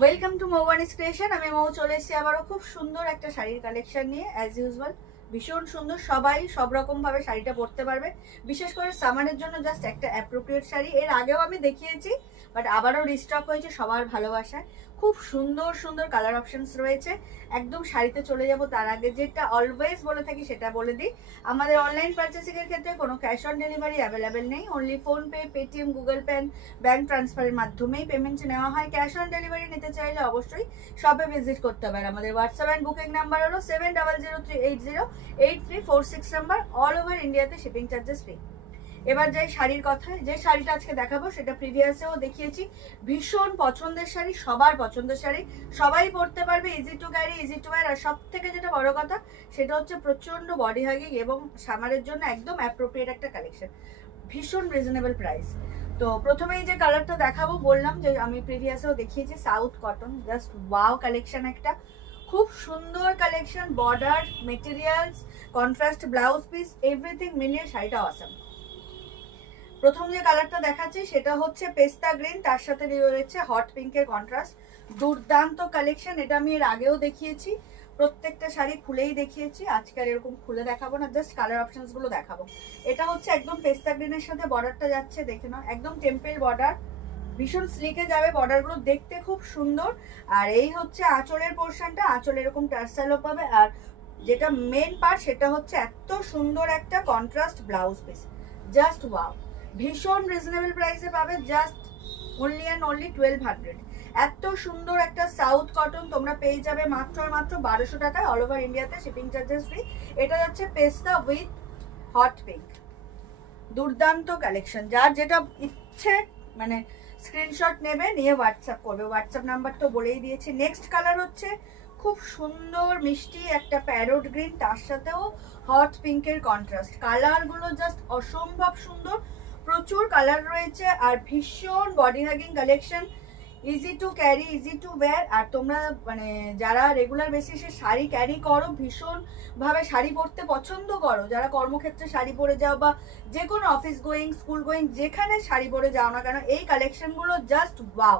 Welcome to মৌবানিস creation. আমি মৌ চলে এসেছি আবারও খুব সুন্দর একটা শাড়ির কালেকশন নিয়ে। অ্যাজ ইউজুয়াল ভীষণ সুন্দর, সবাই সব রকম ভাবে শাড়িটা পরতে পারবে। বিশেষ করে সামারের জন্য জাস্ট একটা অ্যাপ্রোপ্রিয়েট শাড়ি। এর আগেও আমি দেখিয়েছি, বাট আবারও রিস্টক হয়েছে সবার ভালোবাসায়। খুব সুন্দর সুন্দর কালার অপশনস রয়েছে। একদম শাড়িতে চলে যাব তার আগে যেটা অলওয়েজ বলে থাকি সেটা বলে দিই, আমাদের অনলাইন পারচেসিং এর ক্ষেত্রে কোনো ক্যাশ অন ডেলিভারি অ্যাভেলেবেল নেই। Only PhonePe, Paytm, Google pay, bank ট্রান্সফারের মাধ্যমেই পেমেন্ট নেওয়া হয়। ক্যাশ অন ডেলিভারি নিতে চাইলে অবশ্যই শপে ভিজিট করতে হবে। আমাদের হোয়াটসঅ্যাপ অ্যান্ড বুকিং নাম্বার হলো 7003808346 নাম্বার। অল ওভার ইন্ডিয়াতে শিপিং চার্জেস ফ্রি। এবার যাই শাড়ির কথায়। যে শাড়িটা আজকে দেখাবো সেটা প্রিভিয়াসেও দেখিয়েছি। ভীষণ পছন্দের শাড়ি, সবার পছন্দের শাড়ি, সবাই পরতে পারবে, easy to carry, easy to wear. আর সব থেকে যেটা বড় কথা সেটা হচ্ছে প্রচন্ড বডি হাগিং এবং সামারের জন্য একদম অ্যাপ্রোপ্রিয়েট একটা কালেকশন, ভীষণ রিজনেবল প্রাইস। তো প্রথমেই যে কালারটা দেখাবো বললাম যে আমি প্রিভিয়াসেও দেখিয়েছি, south cotton. Just wow collection, একটা খুব সুন্দর collection. Border, materials, contrast blouse piece, everything মিলিয়ে শাড়িটা অসাম। প্রথম যে কালারটা দেখাচ্ছি সেটা হচ্ছে পেস্তা গ্রিন, তার সাথে রয়েছে হট পিঙ্কের কন্ট্রাস্ট। দুর্দান্ত কালেকশন। এটা আমি এর আগেও দেখিয়েছি, প্রত্যেকটা শাড়ি খুলেই দেখিয়েছি। আজকে আর এরকম খুলে দেখাবো না, জাস্ট কালার অপশনস গুলো দেখাবো। এটা হচ্ছে একদম পেস্তা গ্রিনের সাথে বর্ডারটা যাচ্ছে, দেখে নাও, একদম টেম্পেল বর্ডার, ভীষণ স্লিকে যাবে বর্ডারগুলো, দেখতে খুব সুন্দর। আর এই হচ্ছে আঁচলের পোর্শনটা, আঁচল এরকম টার্সালও পাবে। আর যেটা মেন পার্ট সেটা হচ্ছে এত সুন্দর একটা contrast blouse piece, just wow. ভীষণ রিজনেবল প্রাইসে পাবে, জাস্ট অনলি অ্যান্ড অনলি 1200। এত সুন্দর একটা সাউথ কটন তোমরা পেয়ে যাবে মাত্র আর মাত্র 1200 টাকায়, অল ওভার ইন্ডিয়াতে শিপিং চার্জেস ফ্রি। এটা যাচ্ছে পেস্তা উইথ হট পিঙ্ক। দুর্দান্ত কালেকশন। যার যেটা ইচ্ছে মানে স্ক্রিনশট নেবে, নিয়ে হোয়াটসঅ্যাপ করবে। হোয়াটসঅ্যাপ নাম্বার তো বলেই দিয়েছি। নেক্সট কালার হচ্ছে খুব সুন্দর মিষ্টি একটা প্যারোট গ্রিন, তার সাথেও হট পিঙ্কের কন্ট্রাস্ট। কালারগুলো জাস্ট অসম্ভব সুন্দর, প্রচুর কালার রয়েছে আর ভীষণ body hugging collection, easy to carry, easy to wear. আর তোমরা মানে যারা রেগুলার বেসিসে শাড়ি ক্যারি করো, ভীষণ ভাবে শাড়ি পরতে পছন্দ করো, যারা কর্মক্ষেত্রে শাড়ি পরে যাও বা যে কোনো অফিস গোয়িং, স্কুল গোয়িং, যেখানে শাড়ি পরে যাও না কেন, এই কালেকশনগুলো জাস্ট ওয়াও।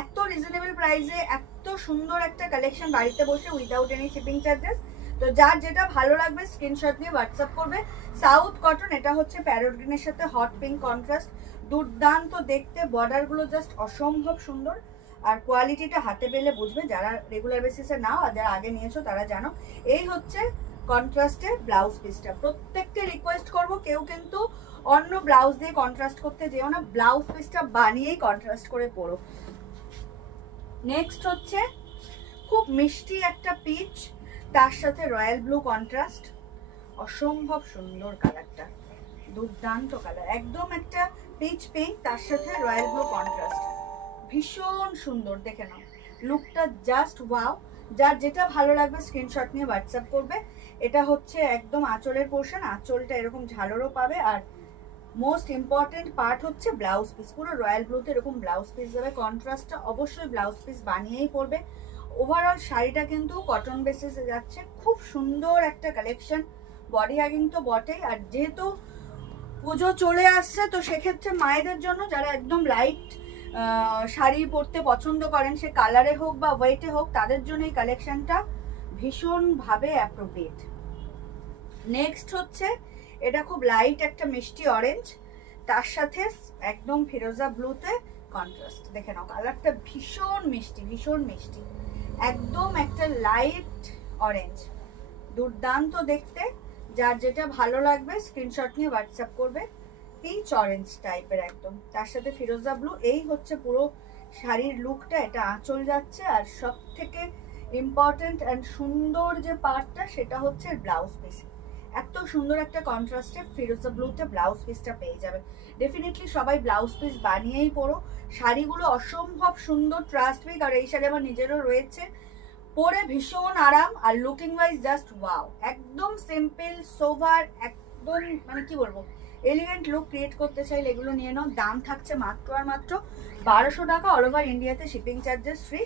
এত রিজনেবল প্রাইসে এত সুন্দর একটা কালেকশন বাড়িতে বসে উইদাউট এনি শিপিং চার্জেস। তো যার যেটা ভালো লাগবে স্ক্রিনশট নিয়ে হোয়াটসঅ্যাপ করবে। সাউথ কটন, এটা হচ্ছে প্যারোট গ্রিনের সাথে হট পিঙ্ক কন্ট্রাস্ট। দুর্দান্ত দেখতে, বর্ডারগুলো জাস্ট অসম্ভব সুন্দর। আর কোয়ালিটিটা হাতে পেলে বুঝবে, যারা রেগুলার বেসিসে নাও আর যারা আগে নিয়েছো তারা জানো। এই হচ্ছে কন্ট্রাস্টের ব্লাউজ পিসটা। প্রত্যেককে রিকোয়েস্ট করব, কেউ কিন্তু অন্য ব্লাউজ দিয়ে কন্ট্রাস্ট করতে যেও না, ব্লাউজ পিসটা বানিয়েই কন্ট্রাস্ট করে পরো। নেক্সট হচ্ছে খুব মিষ্টি একটা পিচ, তার সাথে রয়্যাল ব্লু কন্ট্রাস্ট। অসম্ভব সুন্দর কালারটা, দুর্দান্ত কালার, একদম একটা পিচ পিঙ্ক, তার সাথে রয়্যাল ব্লু কন্ট্রাস্ট, ভীষণ সুন্দর। দেখে নাও লুকটা, জাস্ট ওয়াও। যার যেটা ভালো লাগবে স্ক্রিনশট নিয়ে হোয়াটসঅ্যাপ করবে। এটা হচ্ছে একদম আঁচলের পোর্শন, আঁচলটা এরকম ঝালরও পাবে। আর মোস্ট ইম্পর্টেন্ট পার্ট হচ্ছে ব্লাউজ পিস, পুরো রয়্যাল ব্লুতে এরকম ব্লাউজ পিস যাবে। কন্ট্রাস্টটা অবশ্যই ব্লাউজ পিস বানিয়েই পরবে। ওভারঅল শাড়িটা কিন্তু কটন বেসিসে যাচ্ছে, খুব সুন্দর একটা কালেকশন। বডি হাগিং তো বটেই, আর যেহেতু পুজো চলে আসছে তো সেক্ষেত্রে মায়েদের জন্য যারা একদম লাইট শাড়ি পরতে পছন্দ করেন, সে কালারে হোক বা ওয়েটে হোক, তাদের জন্য এই কালেকশনটা ভীষণভাবে অ্যাপ্রোপ্রিয়েট। নেক্সট হচ্ছে এটা খুব লাইট একটা মিষ্টি অরেঞ্জ, তার সাথে একদম ফিরোজা ব্লুতে কন্ট্রাস্ট। দেখে নাও কালারটা ভীষণ মিষ্টি, ভীষণ মিষ্টি, একদম একটা লাইট অরেঞ্জ, দুর্দান্ত দেখতে। যার যেটা ভালো লাগবে স্ক্রিনশট নিয়ে হোয়াটসঅ্যাপ করবে। পিচ অরেঞ্জ টাইপের একদম, তার সাথে ফিরোজা ব্লু। এই হচ্ছে পুরো শাড়ির লুকটা। এটা আঁচল যাচ্ছে, আর সব থেকে ইম্পর্টেন্ট অ্যান্ড সুন্দর যে পার্টটা সেটা হচ্ছে ব্লাউজ পিস। এত সুন্দর একটা কন্ট্রাস্টে ফিরোজা ব্লুতে ব্লাউজ পিসটা পেয়ে যাবে। ডেফিনেটলি সবাই ব্লাউজ পিস বানিয়েই পরো। শাড়িগুলো অসম্ভব সুন্দর, ট্রাস্ট মি। আর এই শাড়ি আমার নিজেরও রয়েছে, পরে ভীষণ আরাম। Are looking wise just wow, একদম সিম্পল সোভার, একদম মানে কি বলবো, এলিগেন্ট লুক ক্রিয়েট করতে চাইলে এগুলো নিয়ে নাও। দাম থাকছে মাত্র আর মাত্র 1200 টাকা, অল ওভার ইন্ডিয়াতে shipping charges free.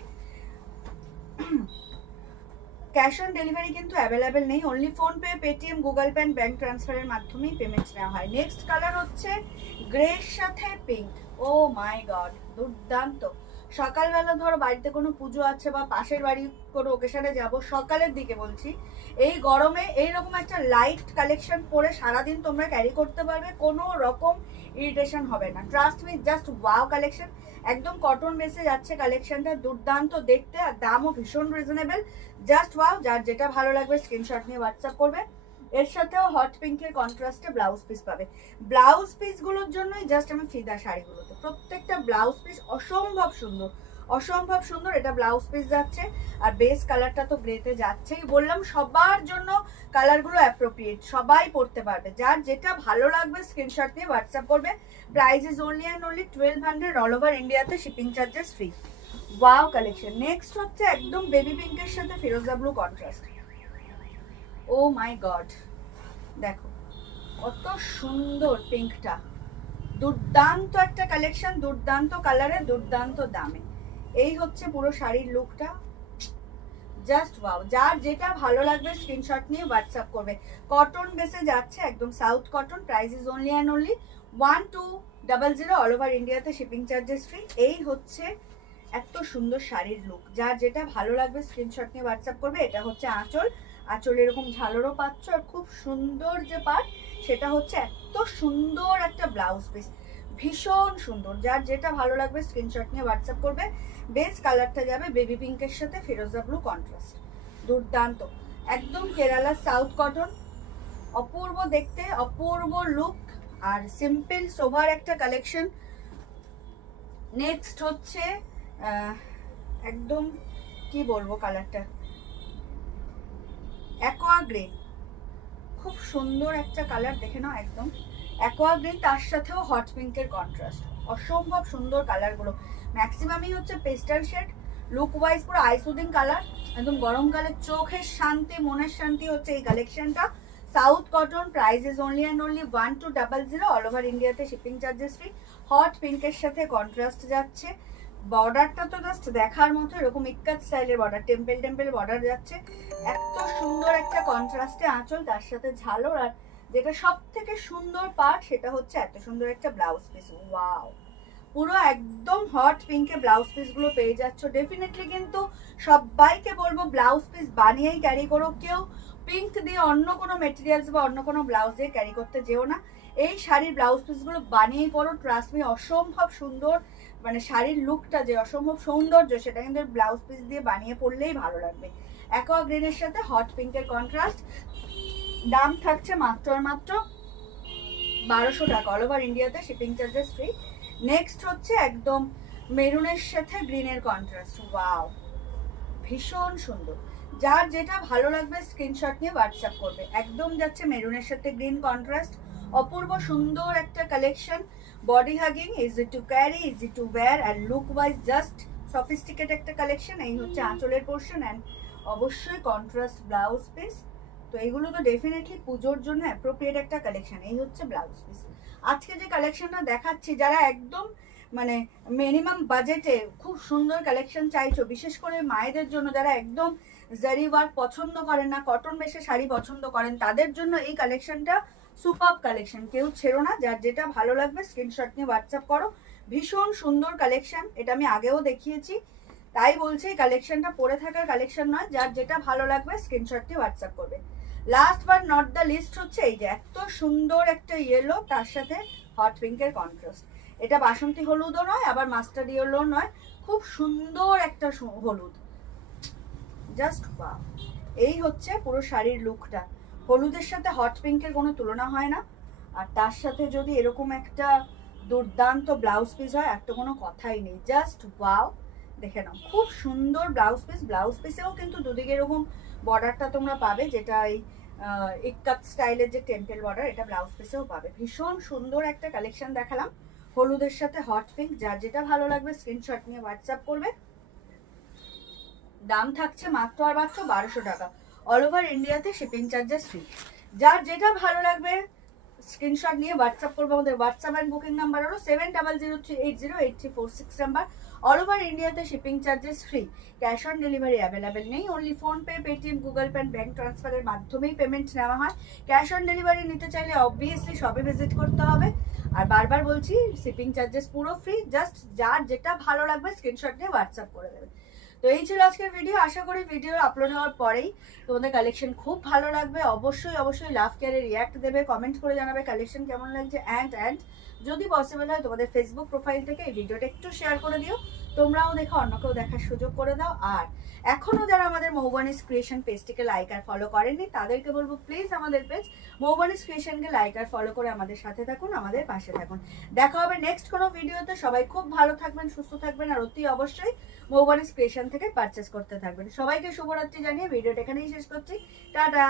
Cash on delivery কিন্তু অ্যাভেলেবেল নেই, only PhonePe, Paytm, Google pay, bank ট্রান্সফারের মাধ্যমেই পেমেন্ট নেওয়া হয়। নেক্সট কালার হচ্ছে গ্রের সাথে পিঙ্ক। ও মাই গড, দুর্দান্ত। সকালবেলা ধরো বাড়িতে কোনো পুজো আছে বা পাশের বাড়ি কোনো ওকেশনে যাব, সকালের দিকে বলছি, এই গরমে এইরকম একটা লাইট কালেকশন পরে সারাদিন তোমরা ক্যারি করতে পারবে, কোনো রকম ইরিটেশন হবে না। Trust me, just wow collection. একদম কটন বেসে যাচ্ছে কালেকশনটা, দুর্দান্ত দেখতে, আর দামও ভীষণ রিজনেবল। Just wow. যার যেটা ভালো লাগবে স্ক্রিনশট নিয়ে হোয়াটসঅ্যাপ করবে। এর সাথেও হট পিঙ্কের কন্ট্রাস্টে ব্লাউজ পিস পাবে। ব্লাউজ পিসগুলোর জন্যই জাস্ট আমি ফিদা শাড়িগুলোতে, প্রত্যেকটা ব্লাউজ পিস অসম্ভব সুন্দর, অসম্ভব সুন্দর। এটা ব্লাউজ পিস যাচ্ছে, আর বেস কালারটা তো গ্রেতে যাচ্ছেই। বললাম সবার জন্য কালারগুলো অ্যাপ্রোপ্রিয়েট, সবাই পরতে পারবে। যার যেটা ভালো লাগবে স্ক্রিনশট নিয়ে হোয়াটসঅ্যাপ করবে। Price is only and only 1200, all over ইন্ডিয়াতে shipping charges free. Wow collection. Next হচ্ছে একদম বেবি পিঙ্কের সাথে ফিরোজা blue contrast. Oh my god, দেখো কত সুন্দর পিঙ্কটা, দুর্দান্ত একটা কালেকশন, দুর্দান্ত কালারে, দুর্দান্ত দামে। এই হচ্ছে পুরো শাড়ির লুকটা, জাস্ট ওয়াও। যার যেটা ভালো লাগবে স্ক্রিনশট নিয়ে হোয়াটসঅ্যাপ করবে। কটন বেসে যাচ্ছে, একদম south cotton. Price is only and only 1200, all over ইন্ডিয়াতে শিপিং চার্জেস ফ্রি। এই হচ্ছে এত সুন্দর শাড়ির লুক। যার যেটা ভালো লাগবে স্ক্রিনশট নিয়ে হোয়াটসঅ্যাপ করবে। এটা হচ্ছে আঁচল, আঁচল এরকম ঝালরও পাচ্ছ, আর খুব সুন্দর যে পার্ট সেটা হচ্ছে এত সুন্দর একটা ব্লাউজ পিস, ভীষণ সুন্দর। যার যেটা ভালো লাগবে স্ক্রিনশট নিয়ে হোয়াটসঅ্যাপ করবে। বেস কালারটা যাবে বেবি পিঙ্কের সাথে ফিরোজা ব্লু কন্ট্রাস্ট, দুর্দান্ত। একদম কেরালা সাউথ কটন, অপূর্ব দেখতে, অপূর্ব লুক, আর সিম্পল সোভার একটা কালেকশন। নেক্সট হচ্ছে একদম কি বলবো কালারটা, অ্যাকোয়া গ্রিন, খুব সুন্দর একটা কালার, দেখে নাও। একদম অ্যাকোয়া গ্রিন, তার সাথেও হট পিঙ্কের কন্ট্রাস্ট, অসম্ভব সুন্দর কালারগুলো। ম্যাক্সিমামই হচ্ছে পেস্টাল শেড, লুক ওয়াইজ পুরো আইসুদিং কালার, একদম গরমকালে চোখের শান্তি, মনের শান্তি হচ্ছে এই কালেকশনটা। South cotton, price is only and only 1200, all over ইন্ডিয়াতে শিপিং চার্জেস ফ্রি। হট পিঙ্কের সাথে কন্ট্রাস্ট যাচ্ছে। বর্ডারটা তো জাস্ট দেখার মতো, এরকম ইক্কাত স্টাইলের বর্ডার, টেম্পল টেম্পল বর্ডার যাচ্ছে। এত সুন্দর একটা কন্ট্রাস্টে আঁচল, তার সাথে ঝালর, আর যেটা সব থেকে সুন্দর পার্ট সেটা হচ্ছে এত সুন্দর একটা ব্লাউজ পিস। ওয়াও, পুরো একদম হট পিঙ্কে ব্লাউজ পিসগুলো পেয়ে যাচ্ছ। ডেফিনেটলি কিন্তু সবাইকে বলবো ব্লাউজ পিস বানিয়েই ক্যারি করো। কেউ পিঙ্ক দিয়ে অন্য কোনো মেটেরিয়ালস বা অন্য কোনো ব্লাউজ দিয়ে ক্যারি করতে যেও না। এই শাড়ির ব্লাউজ পিসগুলো বানিয়েই পরো, ট্রাস্ট মি, অসম্ভব সুন্দর। মানে শাড়ির লুকটা যে অসম্ভব সৌন্দর্য, সেটা কিন্তু ব্লাউজ পিস দিয়ে বানিয়ে পরলেই ভালো লাগবে। অ্যাকোয়া গ্রিনের সাথে হট পিঙ্কের কন্ট্রাস্ট। দাম থাকছে মাত্র আর মাত্র 1200 টাকা, অল ওভার ইন্ডিয়াতে শিপিং চার্জেস ফ্রি। নেক্সট হচ্ছে একদম মেরুনের সাথে গ্রিনের কন্ট্রাস্ট। ওয়াও, ভীষণ সুন্দর। যার যেটা ভালো লাগবে স্ক্রিনশট নিয়ে হোয়াটসঅ্যাপ করবে। একদম যাচ্ছে মেরুনের সাথে গ্রিন কন্ট্রাস্ট, অপূর্ব সুন্দর একটা collection. Body hugging, easy to carry, easy to wear, আর লুক ওয়াইজ জাস্ট সফিস্টিকেট একটা কালেকশন। এই হচ্ছে আঁচলের পোর্শন, অ্যান্ড অবশ্যই কন্ট্রাস্ট ব্লাউজ পিস। তো এইগুলো তো ডেফিনেটলি পুজোর জন্য অ্যাপ্রোপ্রিয়েট একটা কালেকশন। এই হচ্ছে ব্লাউজ পিস। আজকে যে কালেকশনটা দেখাচ্ছি, যারা একদম মানে মিনিমাম বাজেটে খুব সুন্দর কালেকশন চাইছো, বিশেষ করে মায়েদের জন্য, যারা একদম জারি ওয়ার্ক পছন্দ করেন না, কটন বেশে শাড়ি পছন্দ করেন, তাদের জন্য এই কালেকশনটা সুপার কালেকশন। কেউ ছেড়ো না। যার যেটা ভালো লাগবে স্ক্রিনশট নিয়ে হোয়াটসঅ্যাপ করো। ভীষণ সুন্দর কালেকশন, এটা আমি আগেও দেখিয়েছি, তাই বলছি এই কালেকশনটা পরে থাকার কালেকশন নয়। যার যেটা ভালো লাগবে স্ক্রিনশট নিয়ে হোয়াটসঅ্যাপ করবে। Last but not the least হচ্ছে এই যে এত সুন্দর একটা ইয়েলো, তার সাথে হট পিঙ্কের কন্ট্রাস্ট। এটা বাসন্তী হলুদও নয়, আবার মাস্টার্ড ইয়েলো নয়, খুব সুন্দর একটা হলুদ, জাস্ট ওয়াও। এই হচ্ছে পুরো শাড়ির লুকটা। হলুদের সাথে হট পিঙ্কের কোনো তুলনা হয় না, আর তার সাথে যদি এরকম একটা দুর্দান্ত ব্লাউজ পিস হয়, আর তো কোনো কথাই নেই, জাস্ট ওয়াও। দেখে নাও, খুব সুন্দর ব্লাউজ পিস। ব্লাউজ পিসেও কিন্তু দুদিকে এরকম বর্ডারটা তোমরা পাবে, যেটা এই ইক্কাত স্টাইলের যে টেম্পল বর্ডার, এটা ব্লাউজ পিসেও পাবে। ভীষণ সুন্দর একটা কালেকশন দেখালাম হলুদের সাথে হট পিঙ্ক। যার যেটা ভালো লাগবে স্ক্রিনশট নিয়ে হোয়াটসঅ্যাপ করবে। দাম থাকছে মাত্র আর মাত্র 1200 টাকা, অল ওভার ইন্ডিয়াতে শিপিং চার্জেস ফ্রি। যার যেটা ভালো লাগবে স্ক্রিনশট নিয়ে হোয়াটসঅ্যাপ করবো। আমাদের হোয়াটসঅ্যাপ অ্যান্ড বুকিং নাম্বার হলো 7003808346 নাম্বার। অল ওভার ইন্ডিয়াতে shipping charges free, cash on delivery available নেই, only PhonePe, Paytm, Google Pay and bank ট্রান্সফারের মাধ্যমেই পেমেন্ট নেওয়া হয়। ক্যাশ অন ডেলিভারি নিতে চাইলে অবভিয়াসলি শপে ভিজিট করতে হবে। আর বারবার বলছি, শিপিং চার্জেস পুরো ফ্রি, জাস্ট যার যেটা ভালো লাগবে স্ক্রিনশট নিয়ে হোয়াটসঅ্যাপ করে দেবে। তো এই ছিল আজকের ভিডিও। আশা করি ভিডিও আপলোড হওয়ার পরেই তোমাদের কালেকশন খুব ভালো লাগবে। অবশ্যই লাভ কেয়ারে রিয়াক্ট দেবে, কমেন্ট করে জানাবে কালেকশন কেমন লাগছে। অ্যান্ড যদি পসিবল হয় তোমাদের ফেসবুক প্রোফাইল থেকে এই ভিডিওটা একটু শেয়ার করে দিও, তোমরাও দেখো, অন্যকেও দেখার সুযোগ করে দাও। আর এখনো যারা আমাদের মৌবানিস ক্রিয়েশন পেজটিকে লাইক আর ফলো করেননি তাদেরকে বলবো প্লিজ আমাদের পেজ মৌবানিস ক্রিয়েশনকে লাইক আর ফলো করে আমাদের সাথে থাকুন, আমাদের পাশে থাকুন। দেখা হবে নেক্সট কোনো ভিডিওতে। সবাই খুব ভালো থাকবেন, সুস্থ থাকবেন, আর অতি অবশ্যই মৌবানিস ক্রিয়েশন থেকে পারচেস করতে থাকবেন। সবাইকে শুভরাত্রি জানিয়ে ভিডিওটা এখানেই শেষ করছি। টাটা।